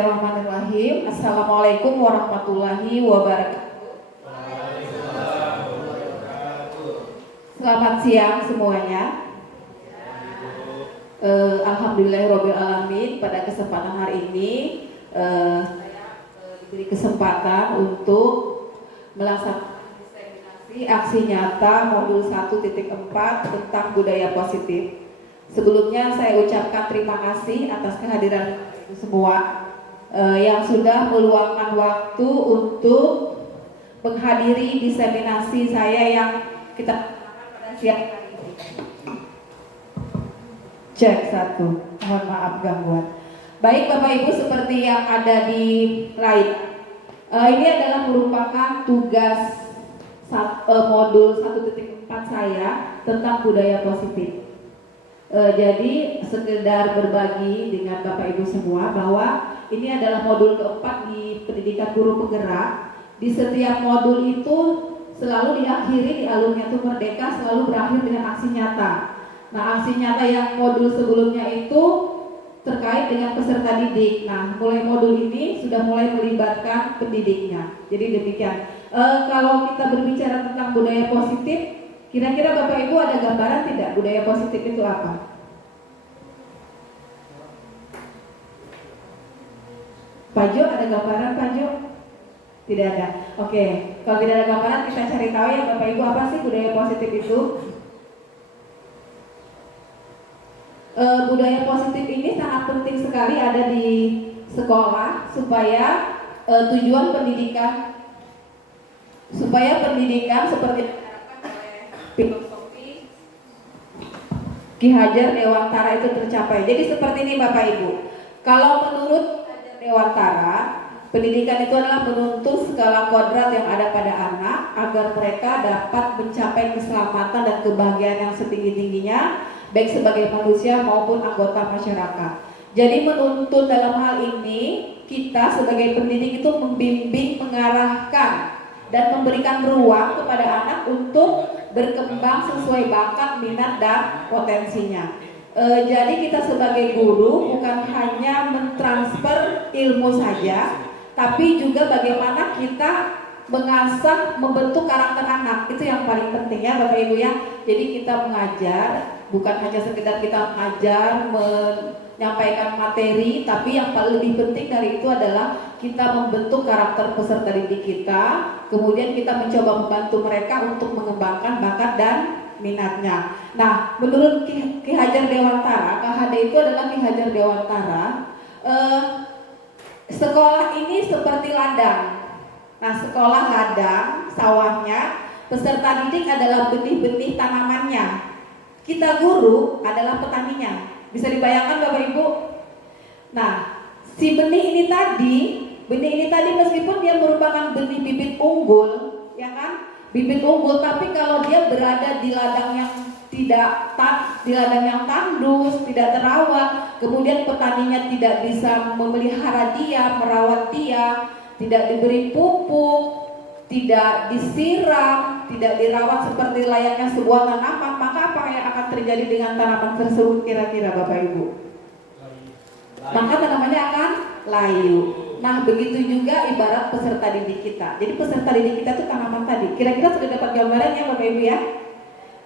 Bismillahirrahmanirrahim. Assalamualaikum warahmatullahi wabarakatuh. Selamat siang semuanya. Alhamdulillahirrahmanirrahim. Pada kesempatan hari ini saya diberi kesempatan untuk melaksanakan diseminasi aksi nyata modul 1.4 tentang budaya positif. Sebelumnya saya ucapkan terima kasih atas kehadiran semua yang sudah meluangkan waktu untuk menghadiri diseminasi saya yang kita laksanakan pada siang hari ini. Cek 1, mohon maaf gangguan. Baik Bapak Ibu, seperti yang ada di slide, ini adalah merupakan tugas modul 1.4 saya tentang budaya positif. Jadi sekedar berbagi dengan Bapak Ibu semua bahwa ini adalah modul keempat di pendidikan guru penggerak. Di setiap modul itu selalu diakhiri di alurnya itu Merdeka selalu berakhir dengan aksi nyata. Nah, aksi nyata yang modul sebelumnya itu terkait dengan peserta didik. Nah, mulai modul ini sudah mulai melibatkan pendidiknya. Jadi demikian. Kalau kita berbicara tentang budaya positif, kira-kira Bapak Ibu ada gambaran tidak budaya positif itu apa? Pak Jo, ada gambaran Pak Jo? Tidak ada. Oke, kalau tidak ada gambaran kita cari tahu ya Bapak Ibu, apa sih budaya positif itu? Budaya positif ini sangat penting sekali ada di sekolah supaya tujuan pendidikan seperti filosofi Ki Hajar Dewantara itu tercapai. Jadi seperti ini Bapak Ibu. Kalau menurut Ki Hajar Dewantara, pendidikan itu adalah menuntut segala kodrat yang ada pada anak agar mereka dapat mencapai keselamatan dan kebahagiaan yang setinggi-tingginya, baik sebagai manusia maupun anggota masyarakat. Jadi menuntut dalam hal ini kita sebagai pendidik itu membimbing, mengarahkan dan memberikan ruang kepada anak untuk berkembang sesuai bakat, minat, dan potensinya. Jadi kita sebagai guru bukan hanya mentransfer ilmu saja, tapi juga bagaimana kita mengasah, membentuk karakter anak. Itu yang paling penting ya Bapak Ibu ya. Jadi kita mengajar, bukan hanya sekedar kita mengajar, menyampaikan materi, tapi yang paling lebih penting dari itu adalah kita membentuk karakter peserta didik kita. Kemudian kita mencoba membantu mereka untuk mengembangkan bakat dan minatnya. Nah, menurut Ki Hajar Dewantara, KHD itu adalah Ki Hajar Dewantara, sekolah ini seperti ladang. Nah, sekolah ladang, sawahnya, peserta didik adalah benih-benih tanamannya. Kita guru adalah petaninya. Bisa dibayangkan Bapak Ibu? Nah, si benih ini tadi meskipun dia merupakan benih bibit unggul, ya kan? Bibit unggul, tapi kalau dia berada di ladang yang tandus, tidak terawat, kemudian petaninya tidak bisa memelihara dia, merawat dia, tidak diberi pupuk, tidak disiram, tidak dirawat seperti layaknya sebuah tanaman, maka apa yang akan terjadi dengan tanaman tersebut kira-kira Bapak Ibu? Maka tanamannya akan layu. Nah, begitu juga ibarat peserta didik kita. Jadi peserta didik kita itu tanaman tadi. Kira-kira sudah dapat gambarannya Bapak Ibu ya?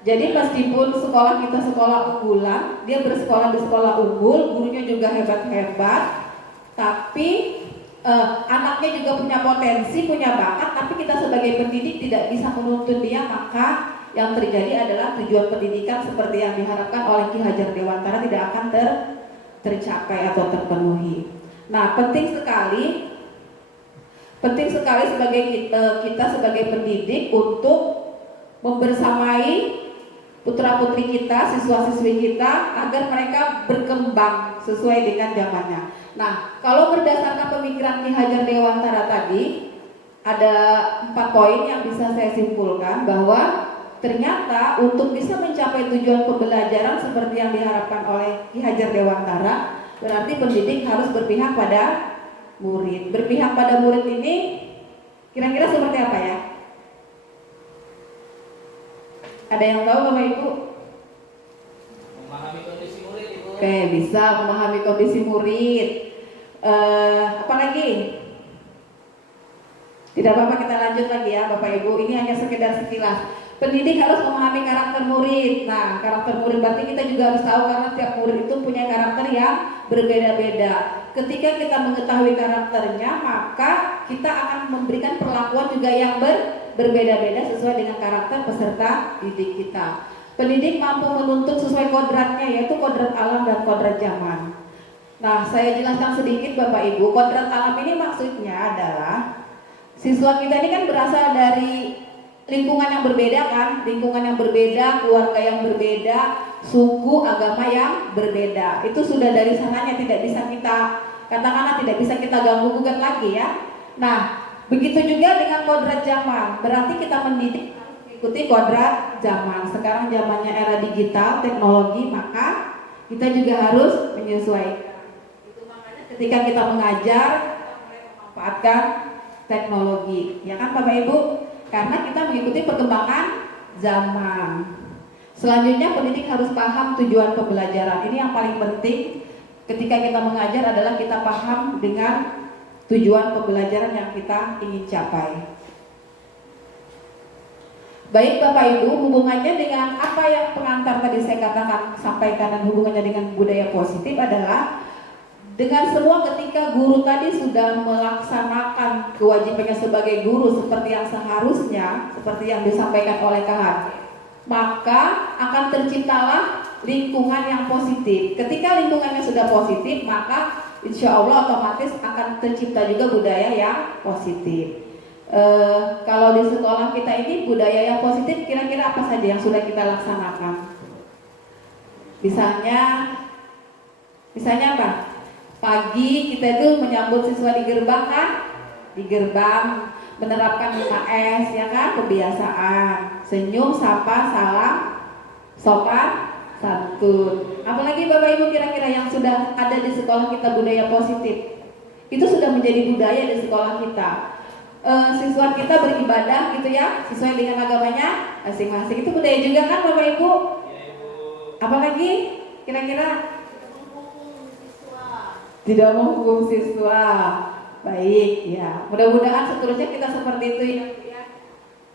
Jadi meskipun sekolah kita sekolah unggulan, dia bersekolah di sekolah unggul, gurunya juga hebat-hebat, tapi anaknya juga punya potensi, punya bakat, tapi kita sebagai pendidik tidak bisa menuntun dia, maka yang terjadi adalah tujuan pendidikan seperti yang diharapkan oleh Ki Hajar Dewantara tidak akan tercapai atau terpenuhi. Nah, penting sekali sebagai kita sebagai pendidik untuk membersamai putra-putri kita, siswa-siswi kita agar mereka berkembang sesuai dengan zamannya. Nah, kalau berdasarkan pemikiran Ki Hajar Dewantara tadi, ada 4 poin yang bisa saya simpulkan bahwa ternyata untuk bisa mencapai tujuan pembelajaran seperti yang diharapkan oleh Ki Hajar Dewantara, berarti pendidik harus berpihak pada murid. Berpihak pada murid ini kira-kira seperti apa ya? Ada yang tahu Bapak Ibu? Memahami kondisi murid, Ibu. Oke, bisa memahami kondisi murid. Apa lagi? Tidak apa-apa, kita lanjut lagi ya Bapak Ibu. Ini hanya sekedar sekilas. Pendidik harus memahami karakter murid. Nah, karakter murid berarti kita juga harus tahu karena setiap murid itu punya karakter yang berbeda-beda. Ketika kita mengetahui karakternya, maka kita akan memberikan perlakuan juga yang berbeda-beda sesuai dengan karakter peserta didik kita. Pendidik mampu menuntut sesuai kodratnya, yaitu kodrat alam dan kodrat zaman. Nah, saya jelaskan sedikit Bapak Ibu. Kodrat alam ini maksudnya adalah siswa kita ini kan berasal dari lingkungan yang berbeda kan, lingkungan yang berbeda, keluarga yang berbeda, suku, agama yang berbeda. Itu sudah dari sananya tidak bisa kita katakanlah tidak bisa kita ganggu gugat lagi ya. Nah, begitu juga dengan kodrat zaman. Berarti kita mendidik harus mengikuti kodrat zaman. Sekarang zamannya era digital, teknologi, maka kita juga harus menyesuaikan. Itu makanya ketika kita mengajar, kita mulai memanfaatkan teknologi, ya kan Bapak Ibu? Karena kita mengikuti perkembangan zaman. Selanjutnya pendidik harus paham tujuan pembelajaran. Ini yang paling penting ketika kita mengajar adalah kita paham dengan tujuan pembelajaran yang kita ingin capai. Baik Bapak Ibu, hubungannya dengan apa yang pengantar tadi saya katakan sampaikan dan hubungannya dengan budaya positif adalah dengan semua ketika guru tadi sudah melaksanakan kewajibannya sebagai guru seperti yang seharusnya, seperti yang disampaikan oleh KH, maka akan terciptalah lingkungan yang positif. Ketika lingkungannya sudah positif, maka insya Allah otomatis akan tercipta juga budaya yang positif. Kalau di sekolah kita ini budaya yang positif kira-kira apa saja yang sudah kita laksanakan? Misalnya apa? Pagi kita itu menyambut siswa di gerbang kan? Di gerbang menerapkan 5S ya kan? Kebiasaan senyum, sapa, salam, sopan, santun. Apalagi Bapak Ibu kira-kira yang sudah ada di sekolah kita budaya positif? Itu sudah menjadi budaya di sekolah kita. Siswa kita beribadah gitu ya, sesuai dengan agamanya masing-masing. Itu budaya juga kan Bapak Ibu? Apalagi kira-kira? Tidak menghukum siswa. Baik ya, mudah-mudahan seterusnya kita seperti itu ya.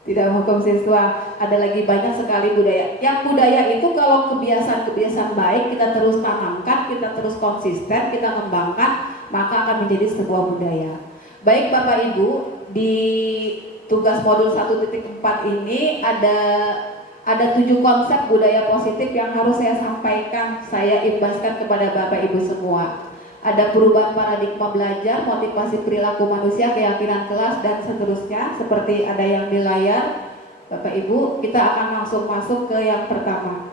Tidak menghukum siswa. Ada lagi banyak sekali budaya. Yang budaya itu kalau kebiasaan-kebiasaan baik kita terus tanamkan, kita terus konsisten, kita kembangkan, maka akan menjadi sebuah budaya. Baik Bapak Ibu, di tugas modul 1.4 ini ada 7 konsep budaya positif yang harus saya sampaikan, saya imbaskan kepada Bapak Ibu semua. Ada perubahan paradigma belajar, motivasi perilaku manusia, keyakinan kelas, dan seterusnya. Seperti ada yang di layar Bapak Ibu, kita akan langsung masuk ke yang pertama.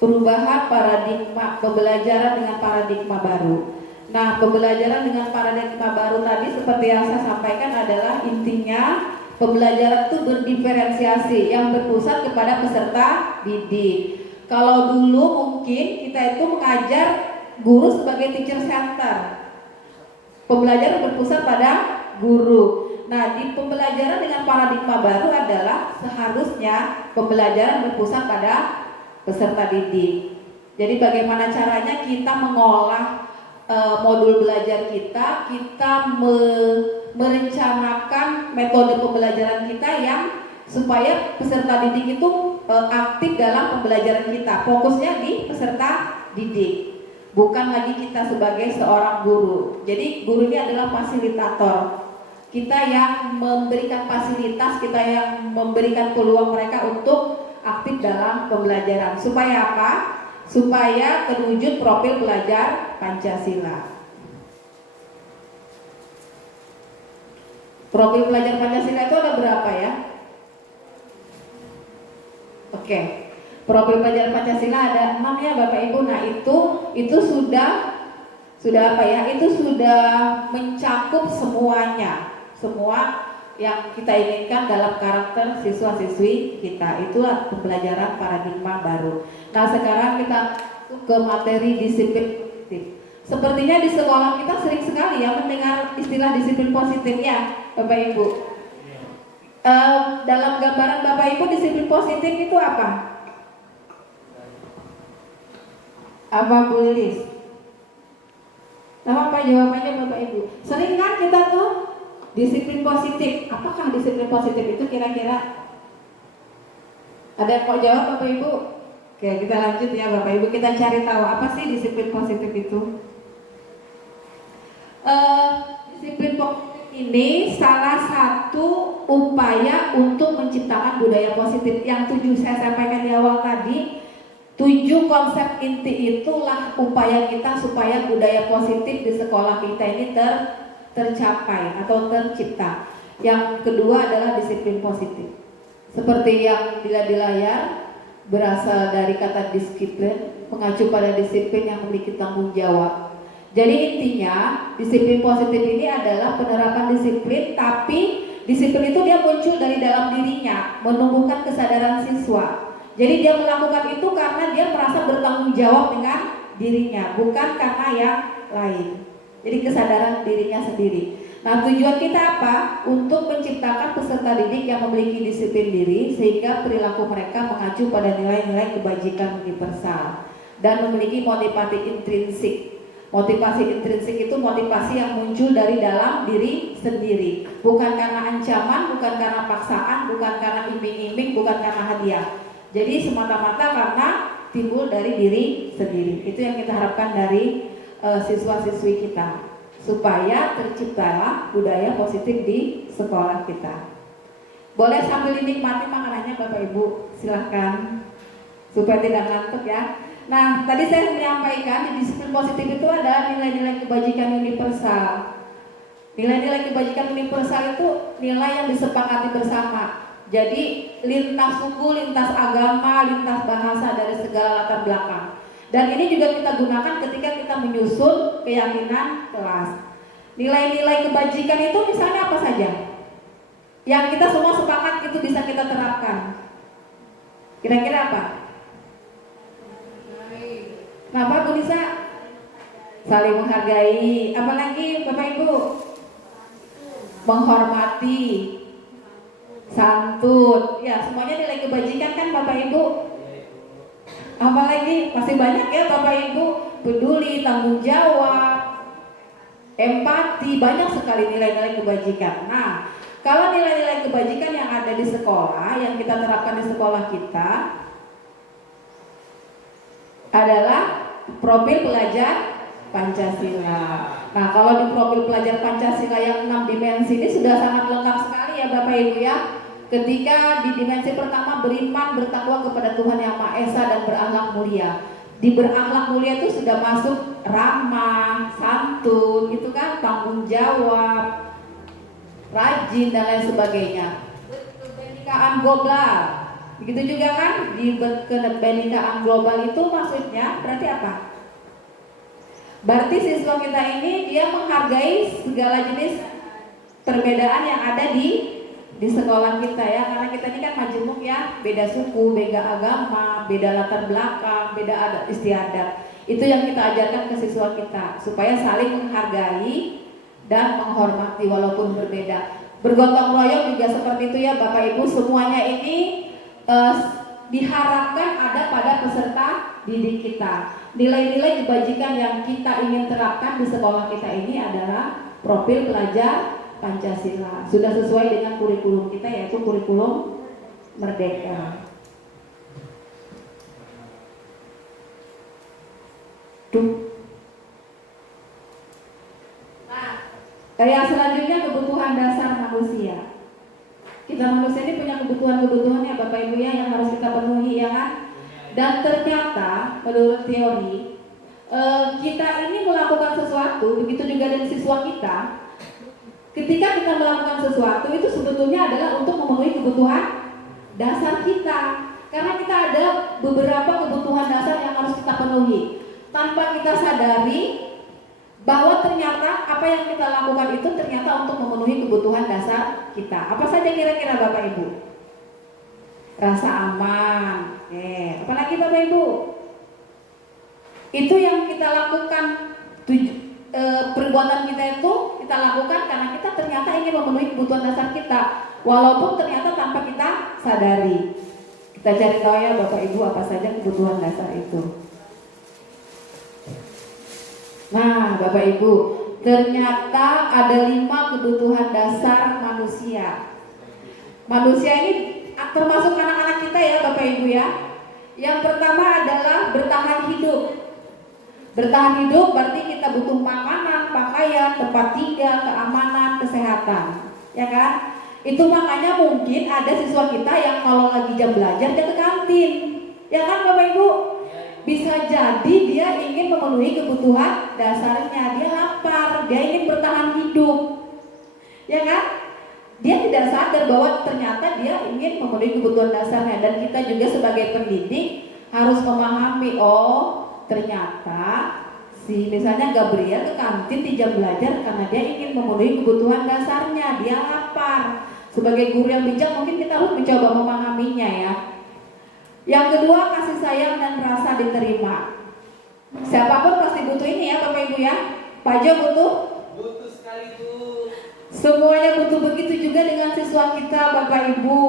Perubahan paradigma pembelajaran dengan paradigma baru. Nah, pembelajaran dengan paradigma baru tadi seperti yang saya sampaikan adalah intinya pembelajaran itu berdiferensiasi yang berpusat kepada peserta didik. Kalau dulu mungkin kita itu mengajar guru sebagai teacher center. Pembelajaran berpusat pada guru. Nah, di pembelajaran dengan paradigma baru adalah seharusnya pembelajaran berpusat pada peserta didik. Jadi bagaimana caranya kita mengolah modul belajar kita merencanakan metode pembelajaran kita yang supaya peserta didik itu aktif dalam pembelajaran kita. Fokusnya di peserta didik, bukan lagi kita sebagai seorang guru. Jadi guru ini adalah fasilitator. Kita yang memberikan fasilitas, kita yang memberikan peluang mereka untuk aktif dalam pembelajaran. Supaya apa? Supaya terwujud profil pelajar Pancasila. Profil pelajar Pancasila itu ada berapa ya? Oke. Profil pelajar Pancasila ada 6 ya Bapak Ibu. Nah, itu sudah apa ya? Itu sudah mencakup semuanya. Semua yang kita inginkan dalam karakter siswa-siswi kita. Itulah pembelajaran paradigma baru. Nah, sekarang kita masuk ke materi disiplin positif. Sepertinya di sekolah kita sering sekali ya mendengar istilah disiplin positif ya Bapak Ibu. Dalam gambaran Bapak Ibu, disiplin positif itu apa? Apa Bu Lilis? Apa jawabannya Bapak Ibu? Sering kan kita tuh disiplin positif. Apakah disiplin positif itu kira-kira? Ada yang mau jawab Bapak Ibu? Oke, kita lanjut ya Bapak Ibu. Kita cari tahu apa sih disiplin positif itu. Disiplin positif ini salah satu upaya untuk menciptakan budaya positif. Yang 7 saya sampaikan di awal tadi. 7 konsep inti itulah upaya kita supaya budaya positif di sekolah kita ini tercapai atau tercipta. Yang kedua adalah disiplin positif. Seperti yang dilihat di layar, berasal dari kata disiplin, mengacu pada disiplin yang memiliki tanggung jawab. Jadi intinya disiplin positif ini adalah penerapan disiplin, tapi disiplin itu dia muncul dari dalam dirinya, menumbuhkan kesadaran siswa. Jadi dia melakukan itu karena dia merasa bertanggung jawab dengan dirinya, bukan karena yang lain. Jadi kesadaran dirinya sendiri. Nah, tujuan kita apa? Untuk menciptakan peserta didik yang memiliki disiplin diri sehingga perilaku mereka mengacu pada nilai-nilai kebajikan universal dan memiliki motivasi intrinsik. Motivasi intrinsik itu motivasi yang muncul dari dalam diri sendiri, bukan karena ancaman, bukan karena paksaan, bukan karena iming-iming, bukan karena hadiah. Jadi semata-mata karena timbul dari diri sendiri. Itu yang kita harapkan dari siswa-siswi kita, supaya terciptalah budaya positif di sekolah kita. Boleh sambil dinikmati makanannya Bapak Ibu, silahkan, supaya tidak ngantuk ya. Nah, tadi saya menyampaikan di disiplin positif itu ada nilai-nilai kebajikan universal. Nilai-nilai kebajikan universal itu nilai yang disepakati bersama. Jadi lintas suku, lintas agama, lintas bahasa dari segala latar belakang. Dan ini juga kita gunakan ketika kita menyusun keyakinan kelas. Nilai-nilai kebajikan itu misalnya apa saja? Yang kita semua sepakat itu bisa kita terapkan. Kira-kira apa? Kenapa Bu Nisa? Saling menghargai. Apalagi Bapak Ibu? Menghormati, santun, ya semuanya nilai kebajikan kan Bapak Ibu. Apalagi masih banyak ya Bapak Ibu, peduli, tanggung jawab, empati, banyak sekali nilai-nilai kebajikan. Nah, kalau nilai-nilai kebajikan yang ada di sekolah, yang kita terapkan di sekolah kita adalah profil pelajar Pancasila. Nah, kalau di profil pelajar Pancasila yang 6 dimensi ini sudah sangat lengkap sekali ya Bapak Ibu ya. Ketika di dimensi pertama beriman, bertakwa kepada Tuhan Yang Maha Esa dan berakhlak mulia. Di berakhlak mulia itu sudah masuk ramah, santun, itu kan tanggung jawab, rajin dan lain sebagainya. Kebenekaan global, begitu juga kan di kebenekaan global itu maksudnya berarti apa? Berarti siswa kita ini dia menghargai segala jenis perbedaan yang ada di sekolah kita ya, karena kita ini kan majemuk ya, beda suku, beda agama, beda latar belakang, beda adat istiadat. Itu yang kita ajarkan ke siswa kita supaya saling menghargai dan menghormati walaupun berbeda. Bergotong royong juga seperti itu ya Bapak Ibu, semuanya ini diharapkan ada pada peserta didik kita. Nilai-nilai kebajikan yang kita ingin terapkan di sekolah kita ini adalah profil pelajar Pancasila. Sudah sesuai dengan kurikulum kita, yaitu kurikulum Merdeka. Nah, yang selanjutnya kebutuhan dasar manusia. Kita manusia ini punya kebutuhan-kebutuhan ya Bapak Ibu ya, yang harus kita penuhi ya kan. Dan ternyata menurut teori kita ini melakukan sesuatu, begitu juga dengan siswa kita. Ketika kita melakukan sesuatu itu sebetulnya adalah untuk memenuhi kebutuhan dasar kita. Karena kita ada beberapa kebutuhan dasar yang harus kita penuhi. Tanpa kita sadari bahwa ternyata apa yang kita lakukan itu ternyata untuk memenuhi kebutuhan dasar kita. Apa saja kira-kira Bapak Ibu? Rasa aman. Apalagi Bapak Ibu? Itu yang kita lakukan, perbuatan kita itu kita lakukan karena kita ternyata ingin memenuhi kebutuhan dasar kita, walaupun ternyata tanpa kita sadari. Kita cari tahu ya Bapak Ibu apa saja kebutuhan dasar itu. Nah, Bapak Ibu, ternyata ada 5 kebutuhan dasar manusia. Manusia ini termasuk anak-anak kita ya Bapak Ibu ya. Yang pertama adalah bertahan hidup. Bertahan hidup berarti kita butuh makanan, pakaian, tempat tinggal, keamanan, kesehatan. Ya kan? Itu makanya mungkin ada siswa kita yang kalau lagi jam belajar dia ke kantin. Ya kan Bapak Ibu? Bisa jadi dia ingin memenuhi kebutuhan dasarnya, dia lapar, dia ingin bertahan hidup. Ya kan? Dia tidak sadar bahwa ternyata dia ingin memenuhi kebutuhan dasarnya. Dan kita juga sebagai pendidik harus memahami, oh ternyata si misalnya Gabriel ke kantin di jam belajar karena dia ingin memenuhi kebutuhan dasarnya, dia lapar. Sebagai guru yang bijak mungkin kita harus mencoba memahaminya ya. Yang kedua, kasih sayang dan rasa diterima. Siapapun pasti butuh ini ya Bapak Ibu ya. Pak Jo butuh? Butuh sekali Bu. Semuanya butuh, begitu juga dengan siswa kita Bapak Ibu.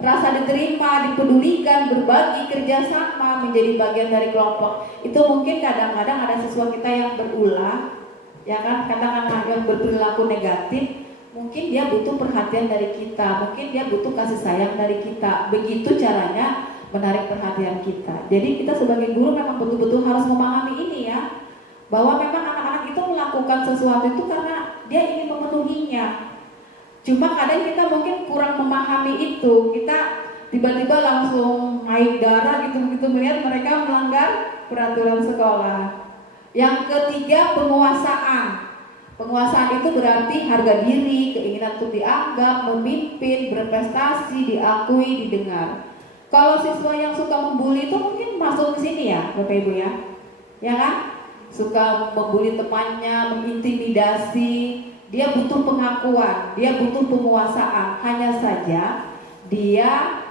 Rasa diterima, dipedulikan, berbagi, kerjasama, menjadi bagian dari kelompok. Itu mungkin kadang-kadang ada siswa kita yang berulah, ya kan, katakanlah yang berperilaku negatif. Mungkin dia butuh perhatian dari kita, mungkin dia butuh kasih sayang dari kita. Begitu caranya menarik perhatian kita. Jadi kita sebagai guru memang betul-betul harus memahami ini ya, bahwa memang anak-anak itu melakukan sesuatu itu karena dia ingin memenuhinya. Cuma kadang kita mungkin kurang memahami itu, kita tiba-tiba langsung naik darah gitu melihat mereka melanggar peraturan sekolah. Yang ketiga, penguasaan. Penguasaan itu berarti harga diri, keinginan untuk dianggap, memimpin, berprestasi, diakui, didengar. Kalau siswa yang suka membuli itu mungkin masuk ke sini ya Bapak Ibu ya. Ya kan? Suka membuli temannya, mengintimidasi, dia butuh pengakuan, dia butuh penguasaan. Hanya saja dia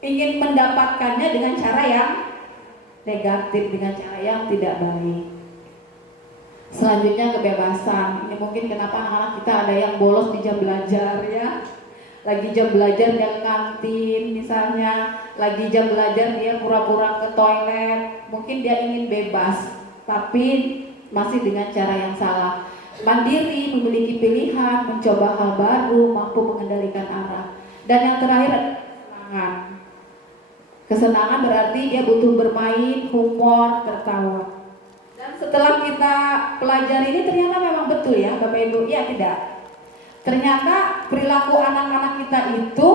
ingin mendapatkannya dengan cara yang negatif, dengan cara yang tidak baik. Selanjutnya kebebasan. Ini mungkin kenapa anak-anak kita ada yang bolos di jam belajar ya. Lagi jam belajar dia ke kantin misalnya, lagi jam belajar dia pura-pura ke toilet. Mungkin dia ingin bebas, tapi masih dengan cara yang salah. Mandiri, memiliki pilihan, mencoba hal baru, mampu mengendalikan arah. Dan yang terakhir adalah kesenangan. Kesenangan berarti dia butuh bermain, humor, tertawa. Dan setelah kita pelajari ini ternyata memang betul ya Bapak Ibu, iya tidak? Ternyata perilaku anak-anak kita itu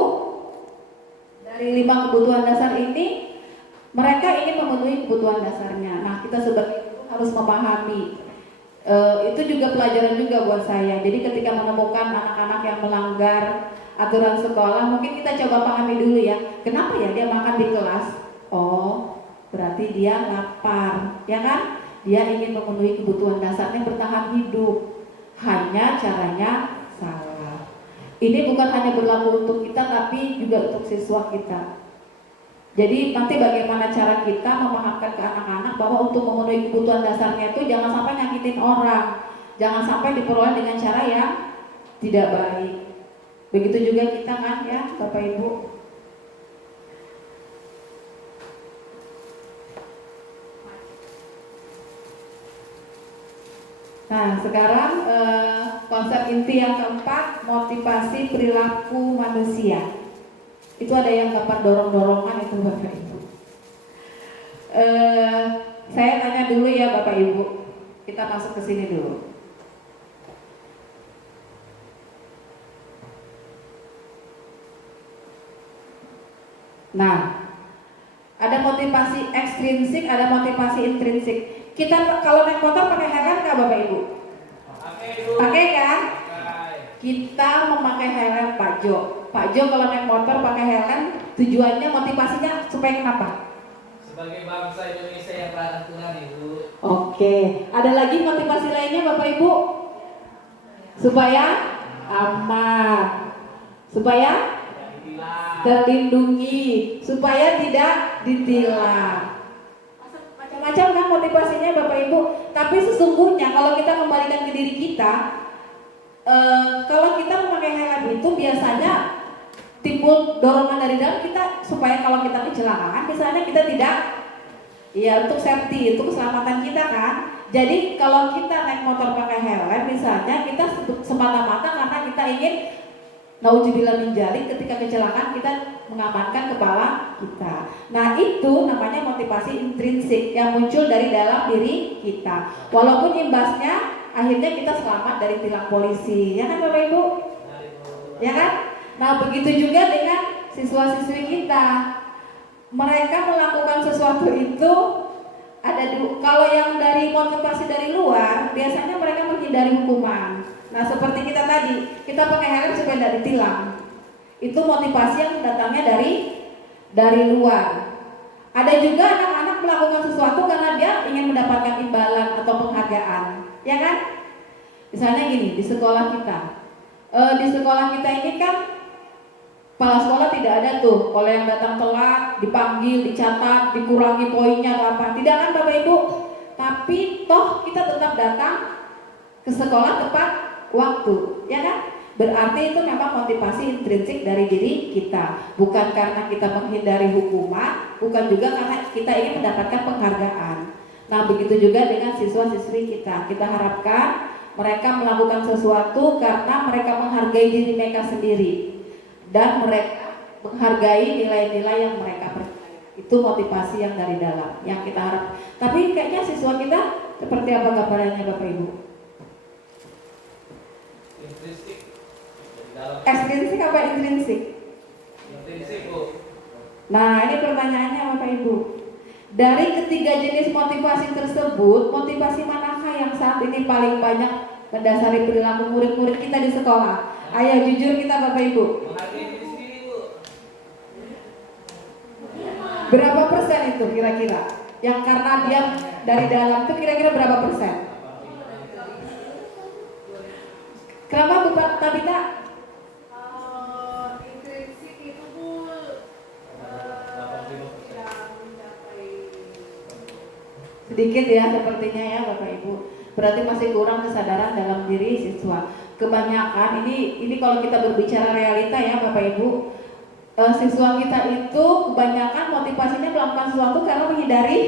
dari 5 kebutuhan dasar ini mereka ingin memenuhi kebutuhan dasarnya. Nah kita sebagai guru harus memahami. Itu juga pelajaran juga buat saya. Jadi ketika menemukan anak-anak yang melanggar aturan sekolah, mungkin kita coba pahami dulu ya, kenapa ya dia makan di kelas? Oh, berarti dia lapar, ya kan? Dia ingin memenuhi kebutuhan dasarnya, bertahan hidup. Hanya caranya salah. Ini bukan hanya berlaku untuk kita, tapi juga untuk siswa kita. Jadi nanti bagaimana cara kita memahamkan ke anak-anak bahwa untuk memenuhi kebutuhan dasarnya itu jangan sampai nyakitin orang, jangan sampai diperoleh dengan cara yang tidak baik. Begitu juga kita kan ya Bapak Ibu. Nah sekarang konsep inti yang keempat, motivasi perilaku manusia. Itu ada yang gambar dorong-dorongan itu Bapak Ibu. Saya tanya dulu ya Bapak Ibu, kita masuk ke sini dulu. Nah, ada motivasi ekstrinsik, ada motivasi intrinsik. Kita kalau naik motor pakai helm nggak Bapak Ibu? Pakai kan? Kita memakai helm Pak Jo. Pak Jo kalau naik motor pakai helm, tujuannya motivasinya supaya kenapa? Sebagai bangsa Indonesia yang taat aturan Ibu. Oke, ada lagi motivasi lainnya Bapak Ibu? Supaya aman, supaya terlindungi, supaya tidak ditilang. Macam-macam kan motivasinya Bapak Ibu. Tapi sesungguhnya kalau kita kembalikan ke diri kita, kalau kita memakai helm itu biasanya timbul dorongan dari dalam kita supaya kalau kita kecelakaan misalnya kita tidak, ya untuk safety, untuk keselamatan kita kan. Jadi kalau kita naik motor pakai helm misalnya, kita semata-mata karena kita ingin naudzubillah min dzalik, ketika kecelakaan kita mengamankan kepala kita. Nah itu namanya motivasi intrinsik yang muncul dari dalam diri kita. Walaupun imbasnya akhirnya kita selamat dari tilang polisi, ya kan Bapak Ibu? Ya kan? Nah begitu juga dengan siswa-siswi kita. Mereka melakukan sesuatu itu kalau yang dari motivasi dari luar, biasanya mereka menghindari hukuman. Nah seperti kita tadi, kita pakai helm supaya tidak ditilang. Itu motivasi yang datangnya dari luar. Ada juga anak-anak melakukan sesuatu karena dia ingin mendapatkan imbalan atau penghargaan, ya kan? Misalnya gini, di sekolah kita, ini kan kepala sekolah tidak ada tuh, kalau yang datang telat dipanggil, dicatat, dikurangi poinnya atau apa. Tidak kan Bapak Ibu? Tapi toh kita tetap datang ke sekolah tepat waktu, ya kan? Berarti itu memang motivasi intrinsik dari diri kita, bukan karena kita menghindari hukuman, bukan juga karena kita ingin mendapatkan penghargaan. Nah begitu juga dengan siswa-siswi kita. Kita harapkan mereka melakukan sesuatu karena mereka menghargai diri mereka sendiri dan mereka menghargai nilai-nilai yang mereka percaya. Itu motivasi yang dari dalam yang kita harap. Tapi kayaknya siswa kita seperti apa gambarannya Bapak Ibu? Ekstrinsik apa intrinsik? Intrinsik, Bu. Nah ini pertanyaannya Bapak Ibu. Dari ketiga jenis motivasi tersebut, motivasi manakah yang saat ini paling banyak mendasari perilaku murid-murid kita di sekolah? Ayo jujur kita Bapak Ibu. Menghargai diri sendiri, Bu. Berapa persen itu kira-kira? Yang karena dia dari dalam itu kira-kira berapa persen? Kenapa Bapak Tabita? Intrinsik itu Bu Sedikit ya sepertinya ya Bapak Ibu. Berarti masih kurang kesadaran dalam diri siswa. Kebanyakan ini kalau kita berbicara realita ya Bapak Ibu, siswa kita itu kebanyakan motivasinya melakukan sesuatu karena menghindari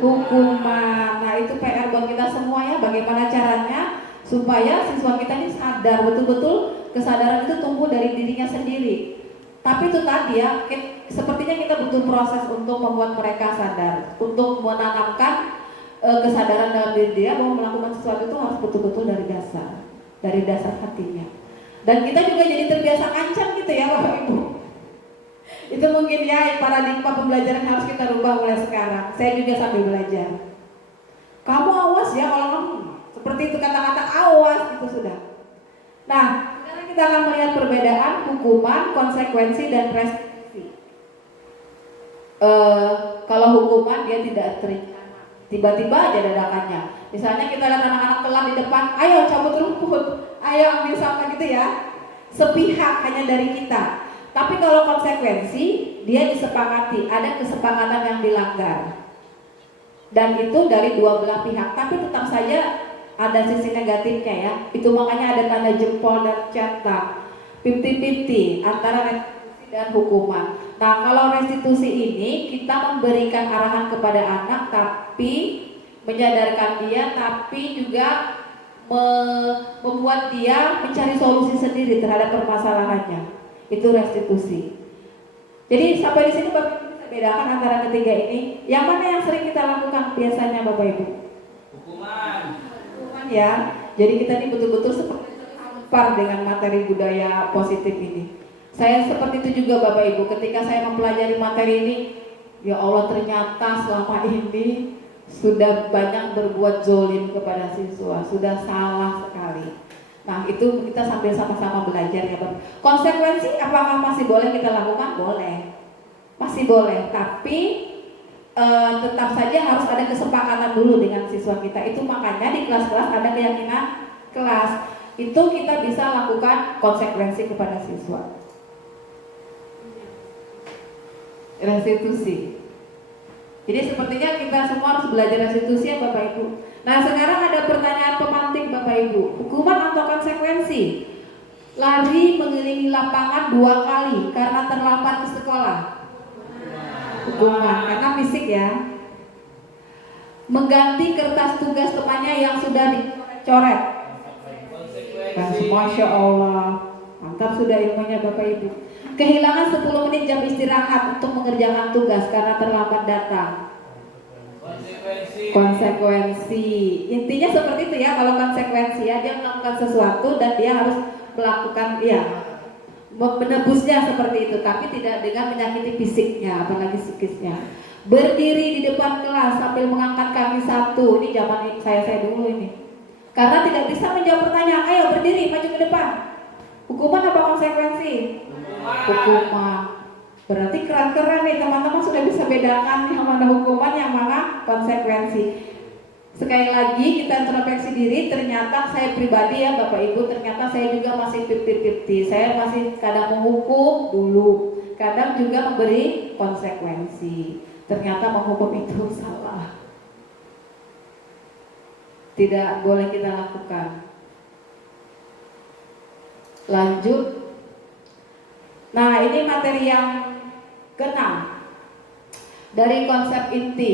hukuman. Nah itu PR buat kita semua ya, bagaimana caranya supaya siswa kita ini sadar betul-betul, kesadaran itu tumbuh dari dirinya sendiri. Tapi itu tadi ya, sepertinya kita butuh proses untuk membuat mereka sadar, untuk menanamkan kesadaran dalam diri dia bahwa melakukan sesuatu itu harus betul-betul dari dasar hatinya. Dan kita juga jadi terbiasa ngancam gitu ya Bapak Ibu. Itu mungkin ya paradigma pembelajaran harus kita rubah mulai sekarang. Saya juga sambil belajar. Kamu awas ya kalau kamu seperti itu, kata-kata awas itu sudah. Nah, sekarang kita akan melihat perbedaan hukuman, konsekuensi dan restitusi. Kalau hukuman dia tidak terencana, tiba-tiba aja dadakannya. Misalnya kita lihat anak-anak telat di depan, ayo cabut rumput, ayo ambil sampah gitu ya. Sepihak hanya dari kita. Tapi kalau konsekuensi dia disepakati, ada kesepakatan yang dilanggar. Dan itu dari dua belah pihak, tapi tetap saja ada sisi negatifnya ya. Itu makanya ada tanda jempol dan centang, 50-50 antara restitusi dan hukuman. Nah kalau restitusi ini kita memberikan arahan kepada anak, tapi menyadarkan dia, tapi juga membuat dia mencari solusi sendiri terhadap permasalahannya. Itu restitusi. Jadi sampai di sini Bapak bisa bedakan antara ketiga ini. Yang mana yang sering kita lakukan biasanya Bapak Ibu? Hukuman Ya, jadi kita ini betul-betul seperti par dengan materi budaya positif ini. Saya seperti itu juga Bapak Ibu, ketika saya mempelajari materi ini, ya Allah ternyata selama ini sudah banyak berbuat zolim kepada siswa, sudah salah sekali. Nah itu kita sambil sama-sama belajar ya Bapak. Konsekuensi apakah masih boleh kita lakukan? Boleh, masih boleh, tapi tetap saja harus ada kesepakatan dulu dengan siswa kita. Itu makanya di kelas-kelas ada keyakinan kelas. Itu kita bisa lakukan konsekuensi kepada siswa. Restitusi. Jadi sepertinya kita semua harus belajar restitusi ya Bapak Ibu. Nah sekarang ada pertanyaan pemantik Bapak Ibu. Hukuman atau konsekuensi? Lari mengelilingi lapangan 2 kali karena terlambat ke sekolah. Hukuman, karena fisik ya. mengganti kertas tugas temannya yang sudah dicoret. Masya Allah, mantap sudah ilmunya Bapak Ibu. Kehilangan 10 menit jam istirahat untuk mengerjakan tugas karena terlambat datang. Konsekuensi. Intinya seperti itu ya, kalau konsekuensi ya, dia melakukan sesuatu dan dia harus melakukan menebusnya seperti itu, tapi tidak dengan menyakiti fisiknya, apalagi psikisnya. Berdiri di depan kelas sambil mengangkat kaki satu, ini zaman saya dulu ini. Karena tidak bisa menjawab pertanyaan, ayo berdiri, maju ke depan. Hukuman apa konsekuensi? Hukuman. Berarti keren-keren nih teman-teman sudah bisa bedakan yang mana hukuman, yang mana konsekuensi. Sekali lagi kita introspeksi diri, ternyata saya pribadi ya Bapak Ibu, ternyata saya juga masih 50-50. Saya masih kadang menghukum dulu, kadang juga memberi konsekuensi. Ternyata menghukum itu salah, tidak boleh kita lakukan. Lanjut. Nah, ini materi yang ke-6 dari konsep inti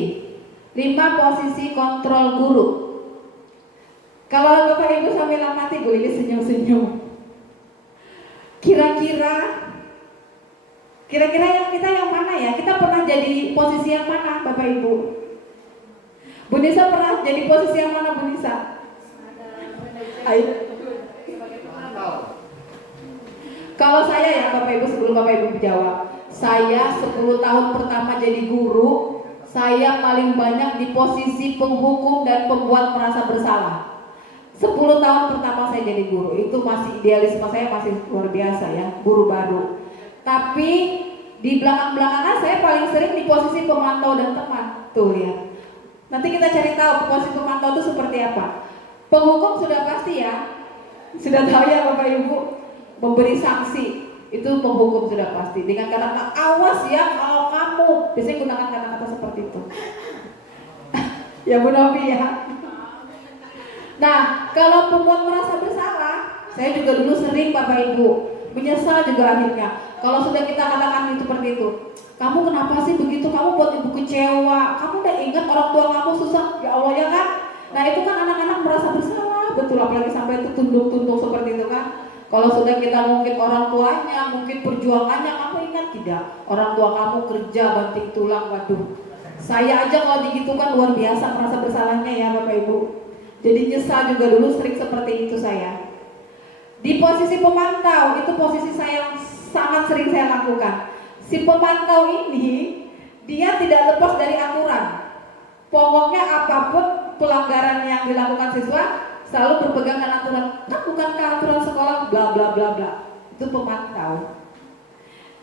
5 posisi kontrol guru. Kalau Bapak Ibu sambil amati, Bu ini senyum-senyum. Kira-kira yang kita yang mana ya? Kita pernah jadi posisi yang mana Bapak Ibu? Bu Nisa pernah jadi posisi yang mana Bu Nisa? Ayo. Kalau saya ya Bapak Ibu, sebelum Bapak Ibu menjawab, saya 10 tahun pertama jadi guru, saya paling banyak di posisi penghukum dan pembuat merasa bersalah. 10 tahun pertama saya jadi guru, itu masih idealisme saya masih luar biasa ya, guru baru. Tapi di belakang-belakangan saya paling sering di posisi pemantau dan teman. Tuh lihat. Nanti kita cari tahu posisi pemantau itu seperti apa. Penghukum sudah pasti ya, sudah tahu ya Bapak Ibu. Memberi sanksi itu penghukum sudah pasti dengan kata-kata awas ya kalau kamu, biasanya gunakan kata-kata seperti itu. Ya Bu Novi ya. Nah, kalau pembuat merasa bersalah, saya juga dulu sering Bapak Ibu menyesal juga akhirnya. Kalau sudah kita katakan itu seperti itu, kamu kenapa sih begitu? Kamu buat ibu kecewa. Kamu udah ingat orang tua kamu susah, ya Allah ya kan? Nah itu kan anak-anak merasa bersalah, betul, apalagi sampai itu tunduk-tunduk seperti itu kan. Kalau sudah kita mungkin orang tuanya, mungkin perjuangannya, kamu ingat tidak? Orang tua kamu kerja banting tulang, waduh. Saya aja kalau digitukan luar biasa merasa bersalahnya ya Bapak Ibu. Jadi nyesal juga dulu sering seperti itu saya. Di posisi pemantau, itu posisi saya yang sangat sering saya lakukan. Si pemantau ini, dia tidak lepas dari aturan. Pokoknya apapun pelanggaran yang dilakukan siswa, selalu berpegang dengan aturan. Kan bukankah aturan sekolah bla bla bla bla. Itu pemantau.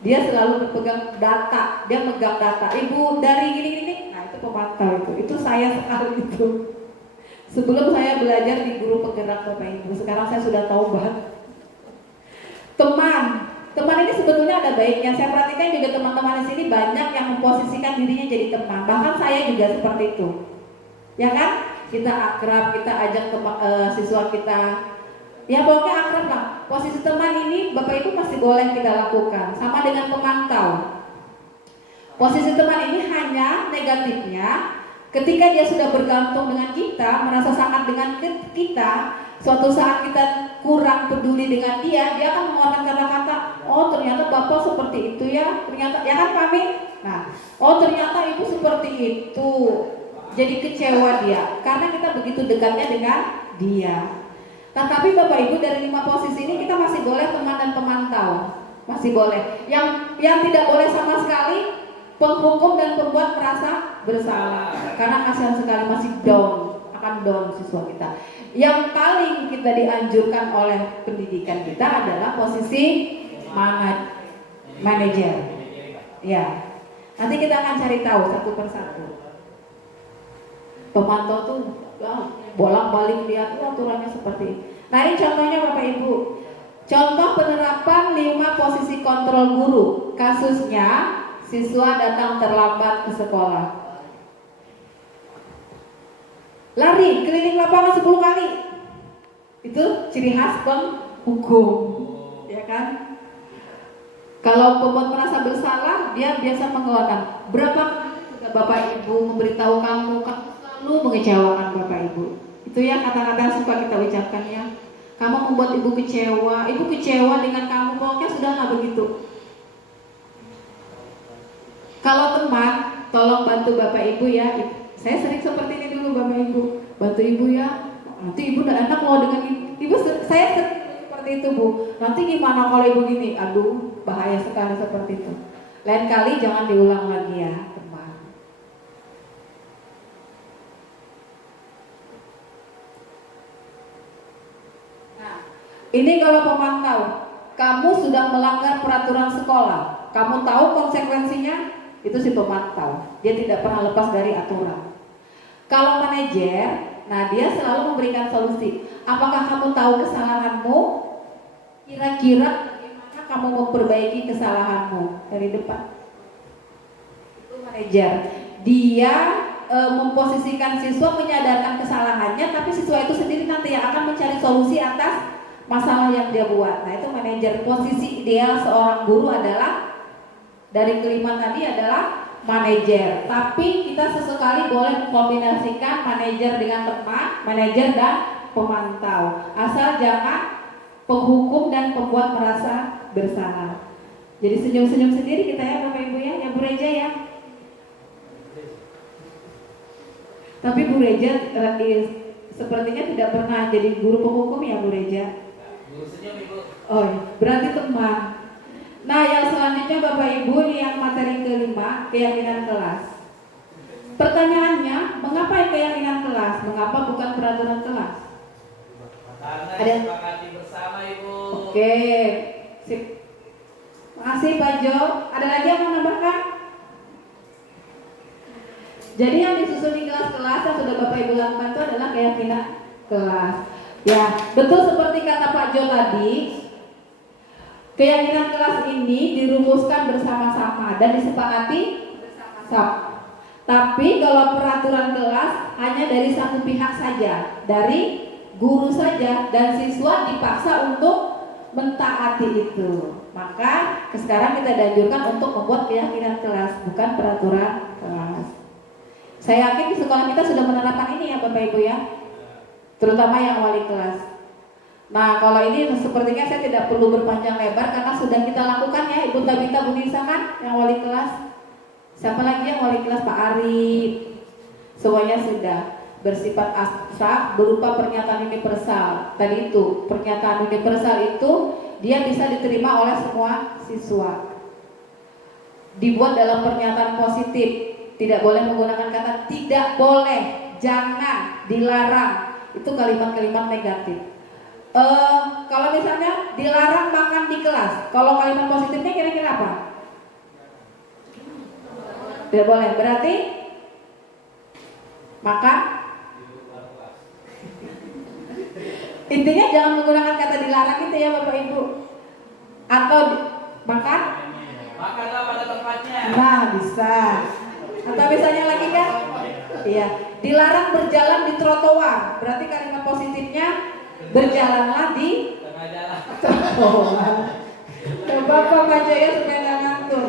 Dia selalu berpegang data, dia megang data. Ibu dari gini-gini, nah itu pemantau itu. Itu saya sekali itu. Sebelum saya belajar di guru penggerak Bapak Ibu, sekarang saya sudah tahu banget. Teman ini sebetulnya ada baiknya. Saya perhatikan juga teman-teman di sini banyak yang memposisikan dirinya jadi teman. Bahkan saya juga seperti itu. Ya kan? Kita akrab, kita ajak siswa kita. Ya pokoknya akrab lah. Posisi teman ini Bapak Ibu masih boleh kita lakukan. Sama dengan pemantau. Posisi teman ini hanya negatifnya ketika dia sudah bergantung dengan kita, merasa sangat dengan kita, suatu saat kita kurang peduli dengan dia akan mengeluarkan kata-kata, oh ternyata bapak seperti itu ya, ternyata, ya kan kami? Nah, oh ternyata ibu seperti itu, jadi kecewa dia, karena kita begitu dekatnya dengan dia. Nah, tapi Bapak Ibu dari 5 posisi ini kita masih boleh teman dan pemantau, masih boleh. Yang tidak boleh sama sekali penghukum dan pembuat merasa bersalah, karena kasihan sekali masih akan down siswa kita. Yang paling kita dianjurkan oleh pendidikan kita adalah posisi manajer. Ya, nanti kita akan cari tahu satu persatu. Pemantau tuh bolak-balik lihat aturannya seperti ini. Nah ini contohnya Bapak Ibu. Contoh penerapan 5 posisi kontrol guru. Kasusnya siswa datang terlambat ke sekolah. Lari keliling lapangan 10 kali. Itu ciri khas penghukum, ya kan? Kalau pembuat merasa bersalah, dia biasa mengeluarkan berapa kali Bapak Ibu memberitahu kamu Selalu mengecewakan Bapak Ibu. Itu ya kata-kata yang suka kita ucapkan ya. Kamu membuat ibu kecewa dengan kamu, pokoknya sudah nggak begitu. Kalau teman, tolong bantu Bapak Ibu ya. Saya sering seperti ini dulu Bapak Ibu. Bantu Ibu ya. Nanti Ibu udah enak loh dengan Ibu. Saya sering seperti itu Bu. Nanti gimana kalau Ibu gini? Aduh, bahaya sekali seperti itu. Lain kali jangan diulang lagi ya teman. Nah, ini kalau pemantau, kamu sudah melanggar peraturan sekolah. Kamu tahu konsekuensinya? Itu si pemantau, dia tidak pernah lepas dari aturan. Kalau manajer, nah dia selalu memberikan solusi. Apakah kamu tahu kesalahanmu? Kira-kira bagaimana kamu memperbaiki kesalahanmu dari depan? Itu manajer. Dia memposisikan siswa menyadarkan kesalahannya, tapi siswa itu sendiri nanti yang akan mencari solusi atas masalah yang dia buat. Nah itu manajer. Posisi ideal seorang guru adalah dari kelima tadi adalah manajer, tapi kita sesekali boleh mengkombinasikan manajer dengan teman, manajer dan pemantau. Asal jangan penghukum dan pembuat merasa bersalah. Jadi senyum-senyum sendiri kita ya Bapak Ibu ya Bu Reja ya. Tapi Bu Reja sepertinya tidak pernah jadi guru penghukum ya Bu Reja. Guru senyum Ibu. Oh, berarti teman. Nah, yang selanjutnya Bapak Ibu ini yang materi kelima, keyakinan kelas. Pertanyaannya, mengapa keyakinan kelas? Mengapa bukan peraturan kelas? Karena Ada? disepakati bersama Ibu. Oke, sip. Makasih Pak Jo. Ada lagi yang mau nambahkan? Jadi yang disusun di kelas-kelas yang sudah Bapak Ibu lakukan itu adalah keyakinan kelas. Ya, betul seperti kata Pak Jo tadi. Keyakinan kelas ini dirumuskan bersama-sama dan disepakati bersama-sama. Tapi kalau peraturan kelas hanya dari satu pihak saja, dari guru saja, dan siswa dipaksa untuk mentaati itu. Maka sekarang kita dianjurkan untuk membuat keyakinan kelas, bukan peraturan kelas. Saya yakin di sekolah kita sudah menerapkan ini ya Bapak Ibu ya, terutama yang wali kelas. Nah kalau ini sepertinya saya tidak perlu berpanjang lebar karena sudah kita lakukan ya Ibu Tabita, Bu Nisa kan yang wali kelas. Siapa lagi yang wali kelas? Pak Arif. Semuanya sudah bersifat abstrak berupa pernyataan universal. Tadi itu pernyataan universal itu dia bisa diterima oleh semua siswa. Dibuat dalam pernyataan positif. Tidak boleh menggunakan kata tidak boleh, jangan, dilarang. Itu kalimat-kalimat negatif. Kalau misalnya dilarang makan di kelas, kalau kalimat positifnya kira-kira apa? Tidak boleh, berarti makan. Intinya jangan menggunakan kata dilarang itu ya Bapak Ibu. Atau makan? Makanlah pada tempatnya. Nah bisa. Atau misalnya lagi kan? Iya. Dilarang berjalan di trotoar, berarti kalimat positifnya berjalanlah di Tengah jalan. trotoar. Bapak Pak Jaya sepeda ngantur.